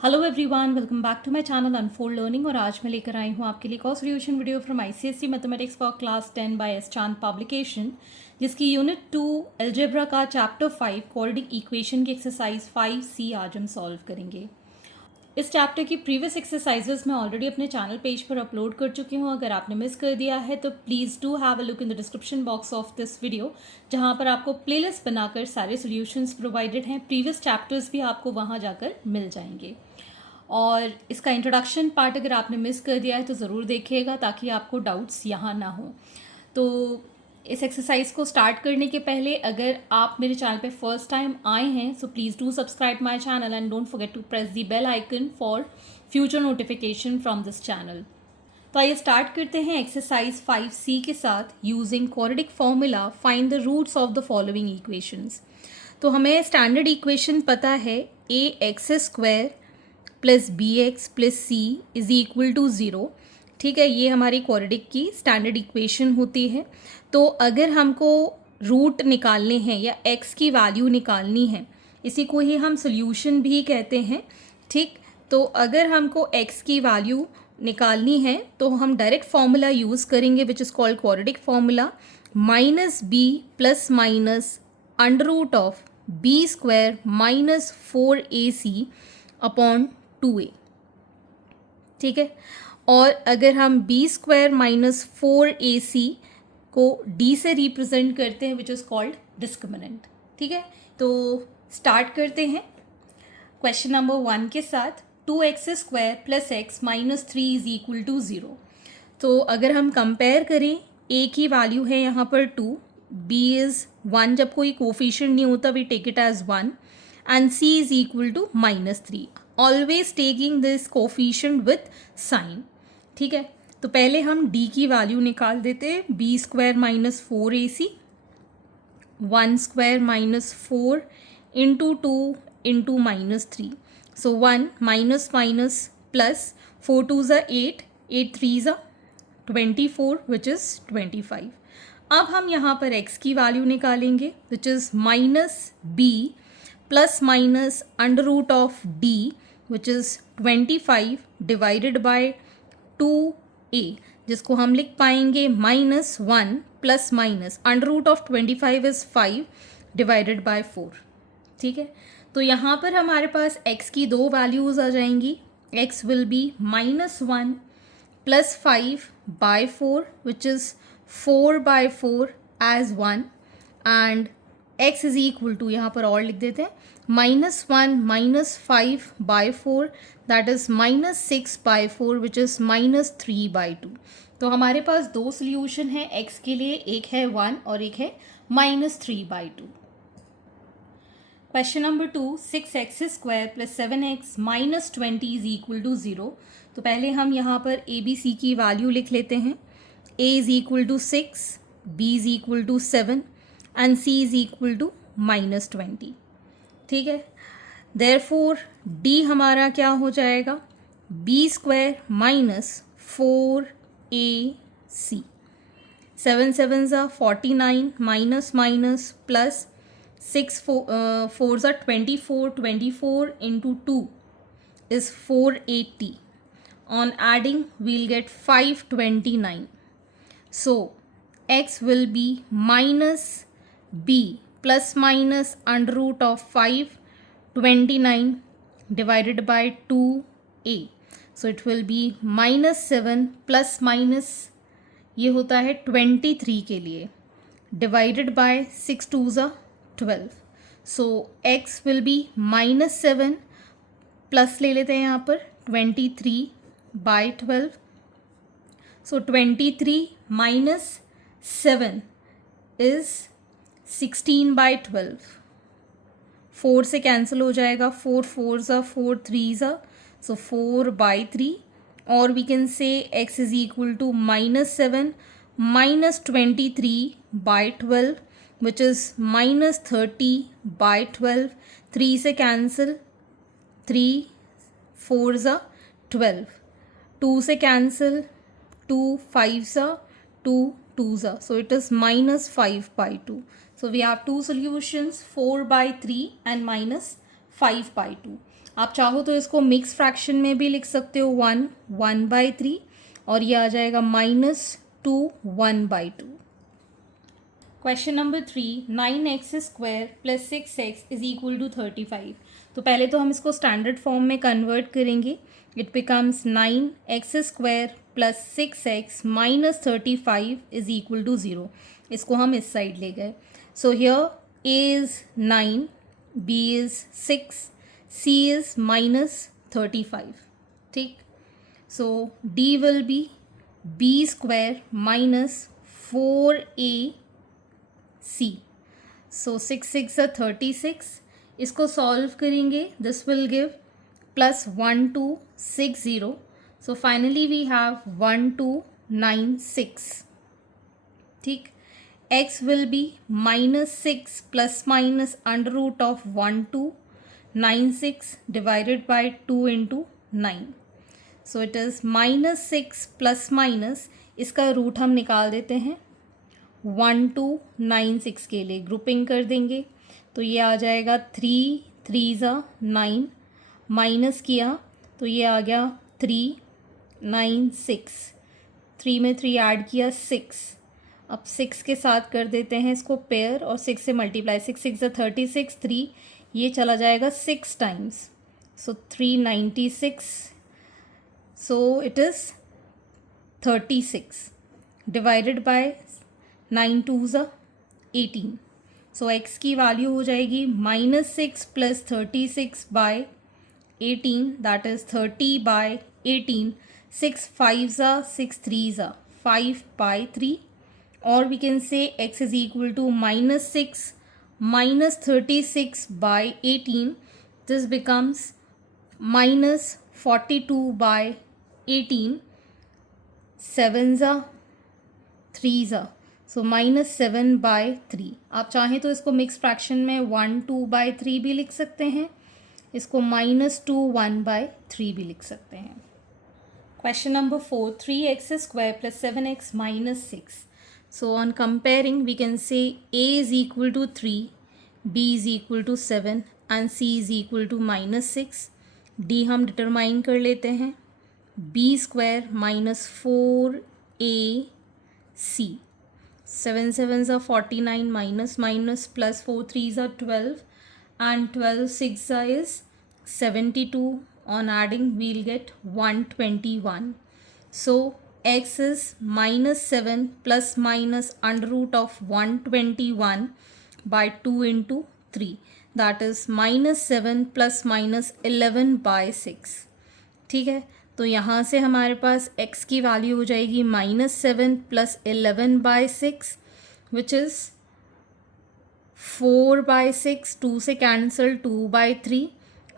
Hello everyone, welcome back to my channel unfold learning. और आज मैं लेकर आई हूँ आपके लिए cost revision video from ICSE mathematics for class 10 by S Chand publication, जिसकी यूनिट 2 अलजेब्रा का चैप्टर 5 क्वाड्रेटिक इक्वेशन की एक्सरसाइज 5C आज हम सॉल्व करेंगे। इस चैप्टर की प्रीवियस एक्सरसाइजेस मैं ऑलरेडी अपने चैनल पेज पर अपलोड कर चुकी हूँ। अगर आपने मिस कर दिया है तो please do have a look in the description box of this video, जहाँ पर आपको प्लेलिस्ट बनाकर सारे सॉल्यूशंस प्रोवाइडेड हैं। प्रीवियस चैप्टर्स भी आपको वहाँ जाकर मिल जाएंगे। और इसका इंट्रोडक्शन पार्ट अगर आपने मिस कर दिया है तो ज़रूर देखिएगा, ताकि आपको डाउट्स यहाँ ना हो। तो इस एक्सरसाइज को स्टार्ट करने के पहले अगर आप मेरे चैनल पे फर्स्ट टाइम आए हैं so please do subscribe my channel and don't forget to press the bell icon for future notification from this channel. तो आइए स्टार्ट करते हैं एक्सरसाइज 5C के साथ। Using quadratic formula find the roots of the following equations. तो हमें standard equation पता है ax² plus bx plus c is equal to 0। ठीक है, ये हमारी क्वाड्रेटिक की स्टैंडर्ड इक्वेशन होती है। तो अगर हमको रूट निकालने हैं या x की वैल्यू निकालनी है, इसी को ही हम सोल्यूशन भी कहते हैं। ठीक, तो अगर हमको x की वैल्यू निकालनी है तो हम डायरेक्ट फॉर्मूला यूज़ करेंगे which is called quadratic formula -b plus minus under root of b² minus 4ac upon 2a। ठीक है, और अगर हम b² माइनस 4ac को d से रिप्रेजेंट करते हैं विच इज़ कॉल्ड डिस्क्रिमिनेंट। ठीक है, तो स्टार्ट करते हैं क्वेश्चन नंबर 1 के साथ। 2x² plus x minus 3 is equal to 0। तो अगर हम कंपेयर करें, a की वैल्यू है यहाँ पर 2, b इज़ 1, जब कोई कोफिशिएंट नहीं होता we take it as 1, and c is equal to -3, always taking this coefficient with sign. ठीक है, तो पहले हम d की वैल्यू निकाल देते हैं। b² minus 4ac 1² minus 4 into 2 into -3। सो 1 माइनस माइनस प्लस 4 2 ज़ा 8, 8 3 ज़ा 24 विच इज़ 25। अब हम यहाँ पर x की वैल्यू निकालेंगे which is -b plus minus under root of d which is 25 divided by 2a, जिसको हम लिख पाएंगे -1 plus minus under root of 25 is 5 divided by 4। ठीक है, तो यहाँ पर हमारे पास x की दो वैल्यूज़ आ जाएंगी। x will be -1 plus 5 by 4 which is 4 by 4 as 1, and x is equal to, यहाँ पर और लिख देते हैं, -1 minus 5 by 4 that is -6 by 4 which is -3 by 2। तो हमारे पास दो सोल्यूशन है x के लिए, एक है 1 और एक है -3 by 2। Question number 2, 6x² plus 7x minus 20 is equal to 0। तो पहले हम यहाँ पर a b c की वैल्यू लिख लेते हैं। a is equal to 6, b is equal to 7 and c is equal to -20। ठीक है, देयरफॉर d हमारा क्या हो जाएगा, b² माइनस 4ac 7 7 ज़ा 49 माइनस माइनस प्लस 6 4 ज़ा 24, 24 into 2 is 480. On adding, we'll get 529. So, x will be minus b plus minus under root of 529 divided by 2a. So, it will be -7 plus minus, ये होता है 23 के लिए, divided by 6 2 ज़ा 12. So, x will be -7 plus ले लेते हैं यहाँ पर 23 by 12। So 23 minus 7 is 16 by 12। 4 से कैंसिल हो जाएगा, 4 4 ज़ा 4 3 ज़ा, सो 4 बाय 3, और we can say x is equal to -7 minus 23 by 12 which is -30 by 12। 3 से कैंसिल, 3 4 ज़ा 12, 2 से कैंसिल, 2 5 ज़ा 2 2 ज़ा, so it is -5 by 2. So we have two solutions, 4 by 3 and -5 by 2. आप चाहो तो इसको मिक्स फ्रैक्शन में भी लिख सकते हो, 1/3, और ये आ जाएगा -2 1/2। Question number 3, 9x² + 6x = 35। तो पहले तो हम इसको स्टैंडर्ड फॉर्म में कन्वर्ट करेंगे। It becomes 9x² + 6x - 35 = 0। इसको हम इस साइड ले गए। So here a is 9, b is 6, c is -35। ठीक, so d will be b² - 4ac। So 6 6 36। इसको सॉल्व करेंगे, this will give +1260। So finally we have 1296। ठीक, x will be -6 ± √1296 divided by 2 into 9. So it is -6 ± इसका root हम निकाल देते हैं 1296 के लिए, ग्रुपिंग कर देंगे तो ये आ जाएगा 3 3 9, माइनस किया तो ये आ गया 396, 3 में 3 ऐड किया 6। अब 6 के साथ कर देते हैं इसको पेयर और 6 से मल्टीप्लाई, 6 6 36, 3 ये चला जाएगा 6 times, so 396। So it is 36 divided by 9 2 18। So x की वैल्यू हो जाएगी -6 + 36 bye 18, that is 30/18। 6 5 6 3 5/3, or we can say x is equal to -6 - 36/18. This becomes -42/18, 7 3 सो -7/3। आप चाहें तो इसको मिक्स फ्रैक्शन में 1 2/3 भी लिख सकते हैं, इसको -2 1/3 भी लिख सकते हैं। Question number 4, 3x² + 7x - 6। So on comparing, we can say a is equal to 3, b is equal to 7 and c is equal to -6. d हम डिटरमाइन कर लेते हैं, b² - 4ac। 7 7 49, minus plus 4 3 12, and 12 6 is 72. On adding, we'll get 121. So x is -7 ± √121 by 2 into 3. That is -7 ± 11/6. ठीक है, तो यहाँ से हमारे पास x की वैल्यू हो जाएगी -7 + 11/6, विच इज़ 4/6, 2 से कैंसल 2/3,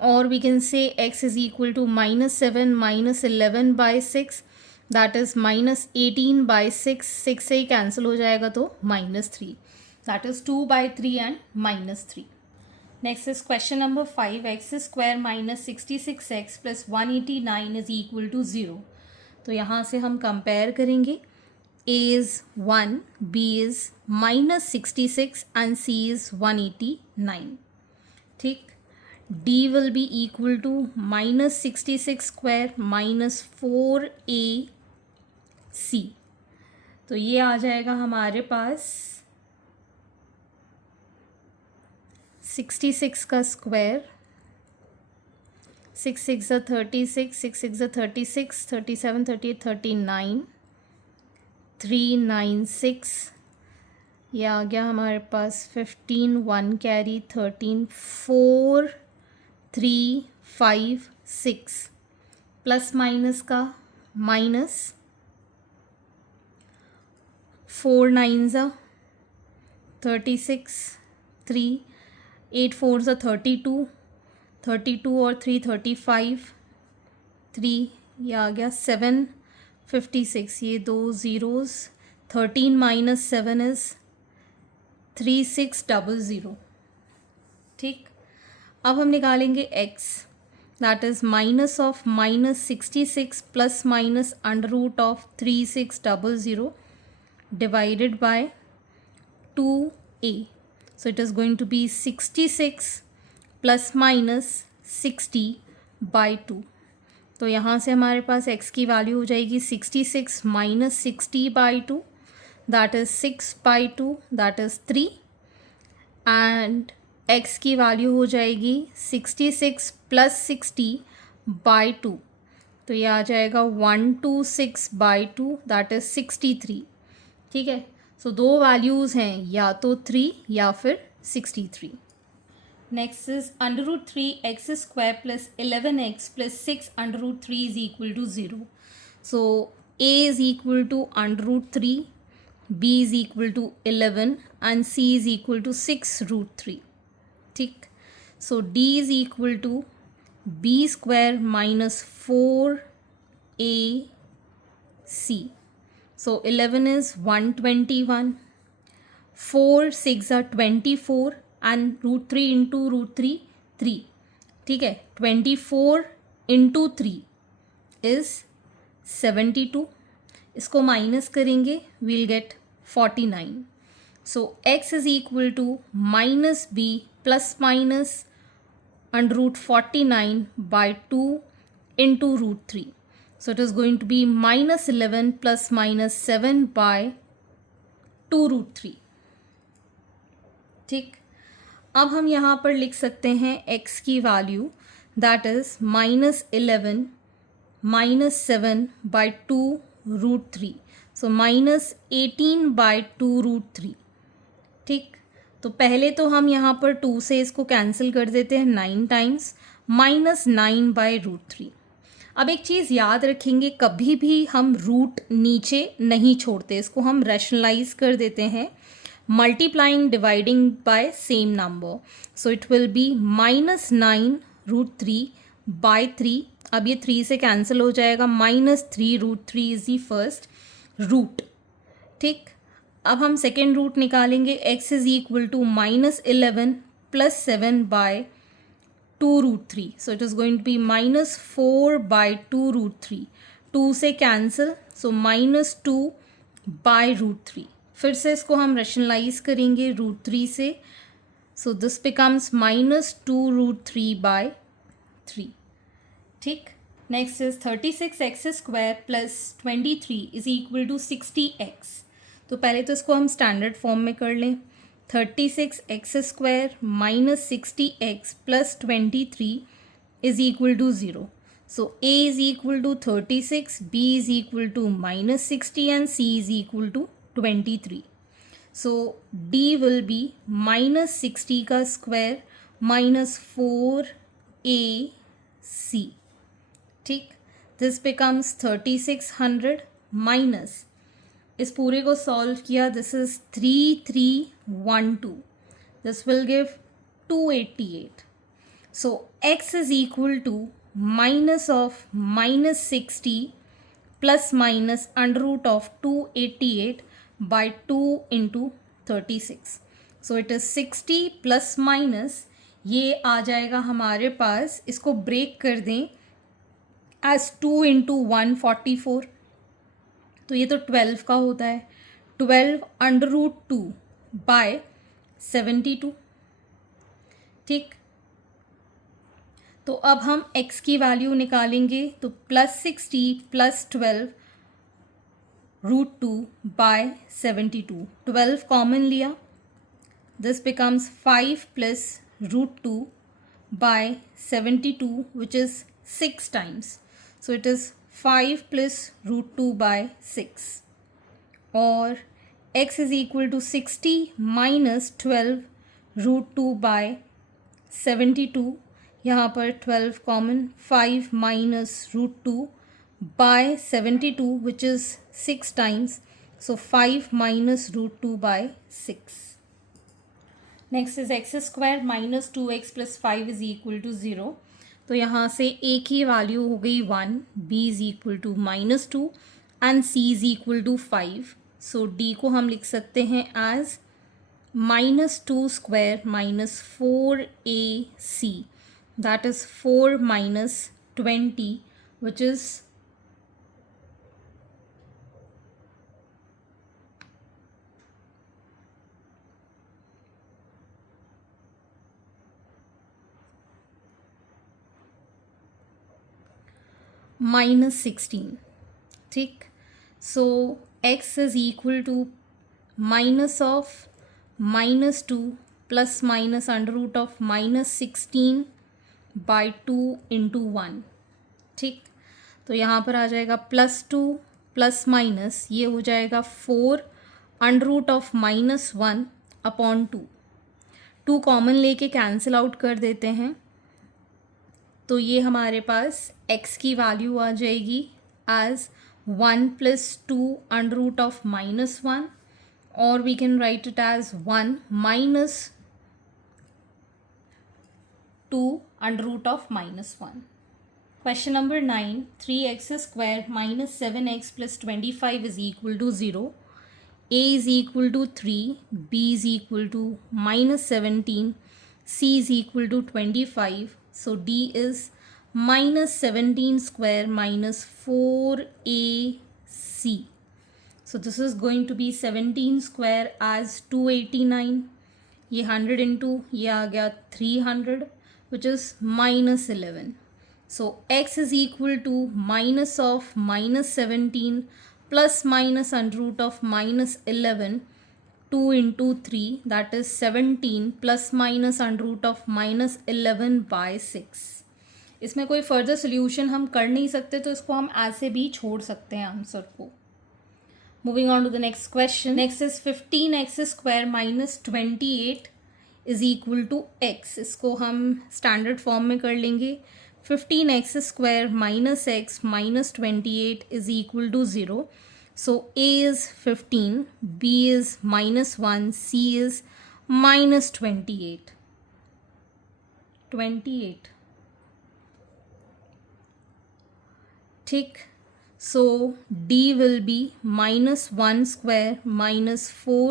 और we can say x is equal to -7 - 11/6, that is -18/6। 6 से ही कैंसिल हो जाएगा तो -3, that is 2/3 and -3। Next is question number 5, x² - 66x + 189 is equal to 0। तो यहाँ से हम कंपेयर करेंगे, a is 1, b is -66 and c is 189। ठीक, d will be equal to -66² - 4ac। तो ये आ जाएगा हमारे पास 66 का स्क्वायर, 6 6 36, 6 6 36, 37 38 39, 396। ये आ गया हमारे पास 15, 1 कैरी 13, 4 3 5 6, प्लस माइनस का माइनस, 4 9 36, 3 8 4 32, 32 और 3 35, 3 ये आ गया 7 56, ये 2 ज़ीरोज़, 13 - 7 इज़ 3600। ठीक, अब हम निकालेंगे x, that is -66 + √3600 divided by 2a. So it is going to be 66 ± 60 by 2। तो यहाँ से हमारे पास x की वैल्यू हो जाएगी 66 minus 60/2, that is 6/2, that is 3। And x की वैल्यू हो जाएगी 66 प्लस 60/2, तो ये आ जाएगा 126/2, दैट इज़ 63। ठीक है, सो दो वैल्यूज़ हैं, या तो 3 या फिर 63। Next is √3x² plus 11x plus 6√3 is equal to 0। So a is equal to √3, b is equal to 11 and c is equal to 6√3। ठीक, so d is equal to b² minus 4ac। So 11 is 121, 4 6 are 24 and √3 into √3 3। ठीक है, 24 into 3 is 72। इसको minus करेंगे, will get 49। So x is equal to minus b plus minus √49/2 into √3। So it is going to be minus 11 plus minus 7/2√3। ठीक, अब हम यहाँ पर लिख सकते हैं x की वैल्यू, दैट इज़ -11 माइनस 7/2√3, सो -18/2√3। ठीक, तो पहले तो हम यहाँ पर 2 से इसको कैंसिल कर देते हैं 9 टाइम्स, -9/√3। अब एक चीज़ याद रखेंगे, कभी भी हम रूट नीचे नहीं छोड़ते, इसको हम रैशनलाइज कर देते हैं multiplying dividing by same number. So it will be -9√3/3। अब ये 3 से कैंसिल हो जाएगा, -3√3 इज दी फर्स्ट रूट। ठीक, अब हम सेकेंड रूट निकालेंगे, x is equal to -11 plus 7/2√3। So it is going to be -4/2√3। 2 से कैंसिल, सो -2/√3। फिर से इसको हम रैशनलाइज करेंगे √3 से, सो दिस बिकम्स -2√3/3। ठीक, next is 36x² plus 23 is equal to 60x। तो पहले तो इसको हम स्टैंडर्ड फॉर्म में कर लें। 36x² minus 60x plus 23 is equal to 0। So a is equal to 36, b is equal to -60 and c is equal to 23। So d will be -60 का square minus 4ac। ठीक, दिस बिकम्स 3600 माइनस, इस पूरे को solve किया, this is 3312, this will give 288। So x is equal to minus of -60 plus minus √288/2 into 36। So it is 60 plus minus, ये आ जाएगा हमारे पास, इसको ब्रेक कर दें एज 2 इंटू 144, तो ये तो 12 का होता है, 12√2/72। ठीक, तो अब हम x की वैल्यू निकालेंगे, तो +60 प्लस 12√2/72, 12 कॉमन लिया, this becomes 5 plus √2/72 which is 6 times, so it is 5 plus √2/6। और x is equal to 60 minus 12√2/72, यहाँ पर 12 common, 5 minus √2/72 which is 6 times, so 5 minus √2/6। Next is x² minus 2x plus 5 is equal to 0। तो यहाँ से a की value हो गई 1, b is equal to -2 and c is equal to 5। So d को हम लिख सकते हैं as -2² minus 4ac, that is 4 minus 20 which is -16, ठीक। So x is equal to minus of -2 plus minus under root of -16 by 2 into 1, ठीक। तो यहाँ पर आ जाएगा +2 प्लस माइनस, ये हो जाएगा 4 under root of -1 upon 2। 2 common लेके कैंसिल आउट कर देते हैं, तो ये हमारे पास x की वैल्यू आ जाएगी एज 1 + 2 अंडर रूट ऑफ -1, और we can write it as 1 - 2 under root of -1। Question number 9, 3x square minus 7x plus 25 is equal to 0. A is equal to 3, B is equal to -17, C is equal to 25. So D is -17 square minus 4AC. So this is going to be 17 square as 289. ये 100 into ये आ गया 300, which is -11. So x is equal to minus of -17 plus minus under root of -11, 2 into 3, that is 17 plus minus under root of -11 by 6. इसमें कोई further solution हम कर नहीं सकते, तो इसको हम ऐसे भी छोड़ सकते हैं आंसर को। Moving on to the next question. Next is 15x square minus 28 is equal to x। इसको हम स्टैंडर्ड फॉर्म में कर लेंगे। 15x square minus x minus 28 is equal to 0. So a is 15, b is -1, c is -28. 28. ठीक। So d will be -1 square minus 4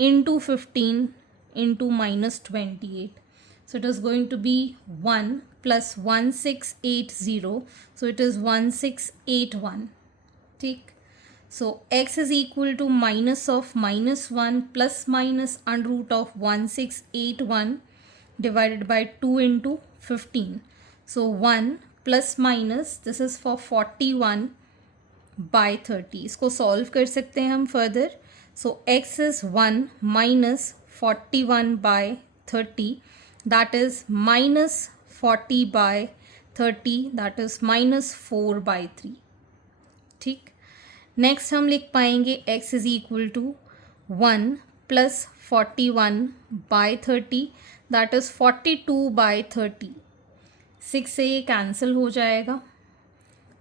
into 15 into -28. So it is going to be 1 plus 1680. So it is 1681. ठीक। So x is equal to minus of -1 plus minus under root of 1681 divided by 2 into 15. So 1 plus minus, this is for 41 by 30. इसको solve कर सकते हैं हम further. So x is 1 minus 41 by 30, that is minus 40 by 30, that is -4 by 3, ठीक। Next हम लिख पाएंगे x is equal to 1 plus 41 by 30, that is 42 by 30। 6 से ये कैंसिल हो जाएगा,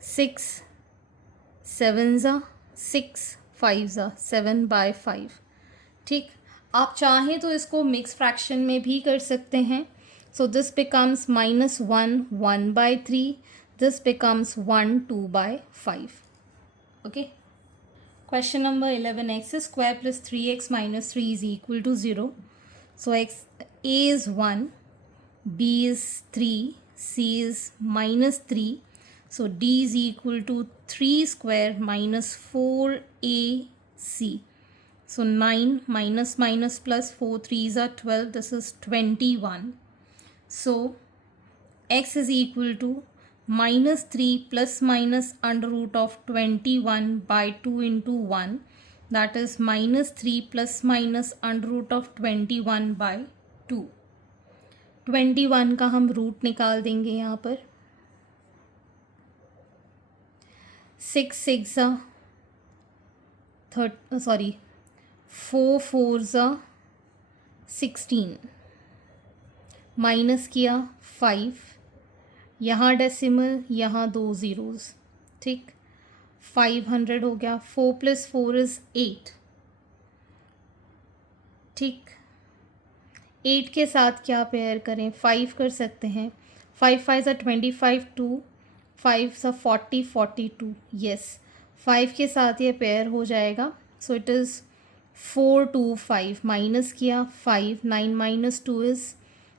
6 7 ज़ा 6 5 ज़ा 7 बाय 5, ठीक। आप चाहें तो इसको मिक्स फ्रैक्शन में भी कर सकते हैं। So this becomes -1 1 by 3. This becomes 1 2 by 5. Okay. Question number 11, x square plus 3x minus 3 is equal to 0. So a is 1, b is 3, c is -3. So d is equal to 3 square minus 4ac. So 9 minus minus plus 4 3s are 12. This is 21. So x is equal to -3 plus minus under root of 21 by 2 into 1, that is -3 plus minus under root of 21 by 2. 21 का हम root निकाल देंगे यहाँ पर। 6 6 4 4 16, minus किया 5, यहाँ decimal, यहाँ 2 zeros, ठीक। 500 हो गया। 4 + 4 इज़ 8, ठीक। 8 के साथ क्या पेयर करें? 5 कर सकते हैं। 5 5 25, 2 5 40 42, यस। 5 के साथ ये पेयर हो जाएगा। सो इट इज़ 4 2 5, माइनस किया 5, 9 - 2 इज़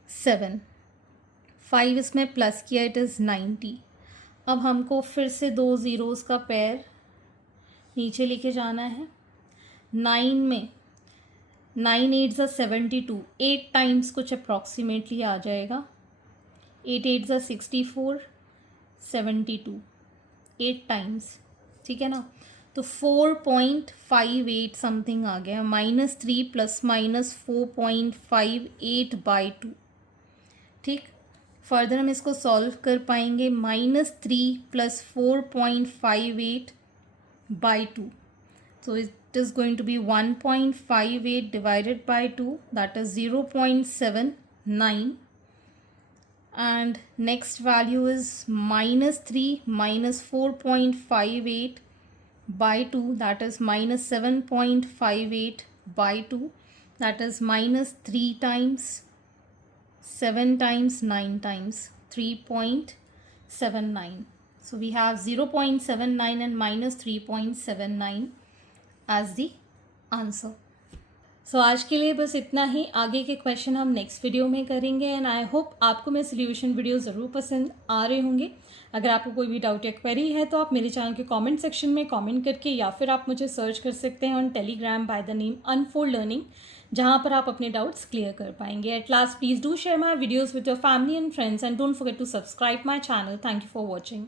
7, 5 इसमें प्लस किया, इट इज़ 90। अब हमको फिर से 2 ज़ीरोज़ का पेयर नीचे लेके जाना है। 9 में 9 8 72, 8 टाइम्स कुछ अप्रॉक्सीमेटली आ जाएगा। 8 8 64, 72, 8 टाइम्स, ठीक है ना। तो 4.58 समथिंग आ गया, -3 प्लस माइनस 4.58/2, ठीक। फर्दर हम इसको सॉल्व कर पाएंगे, -3 plus 4.58/2, so it is going to be 1.58 divided by 2, that is 0.79, and next value is -3 minus 4.58/2, that is -7.58/2, that is -3 times 7 times 9 times 3.79. So we have 0.79 and -3.79 as the answer. सो आज के लिए बस इतना ही, आगे के question हम next video में करेंगे। एंड आई होप आपको मेरे सोल्यूशन वीडियो ज़रूर पसंद आ रहे होंगे। अगर आपको कोई भी डाउट या क्वेरी है तो आप मेरे चैनल के कमेंट सेक्शन में कमेंट करके, या फिर आप मुझे सर्च कर सकते हैं on Telegram by the name Unfold Learning, जहाँ पर आप अपने डाउट्स क्लियर कर पाएंगे। At last please do share my videos with your family and friends and don't forget to subscribe my channel. Thank you for watching.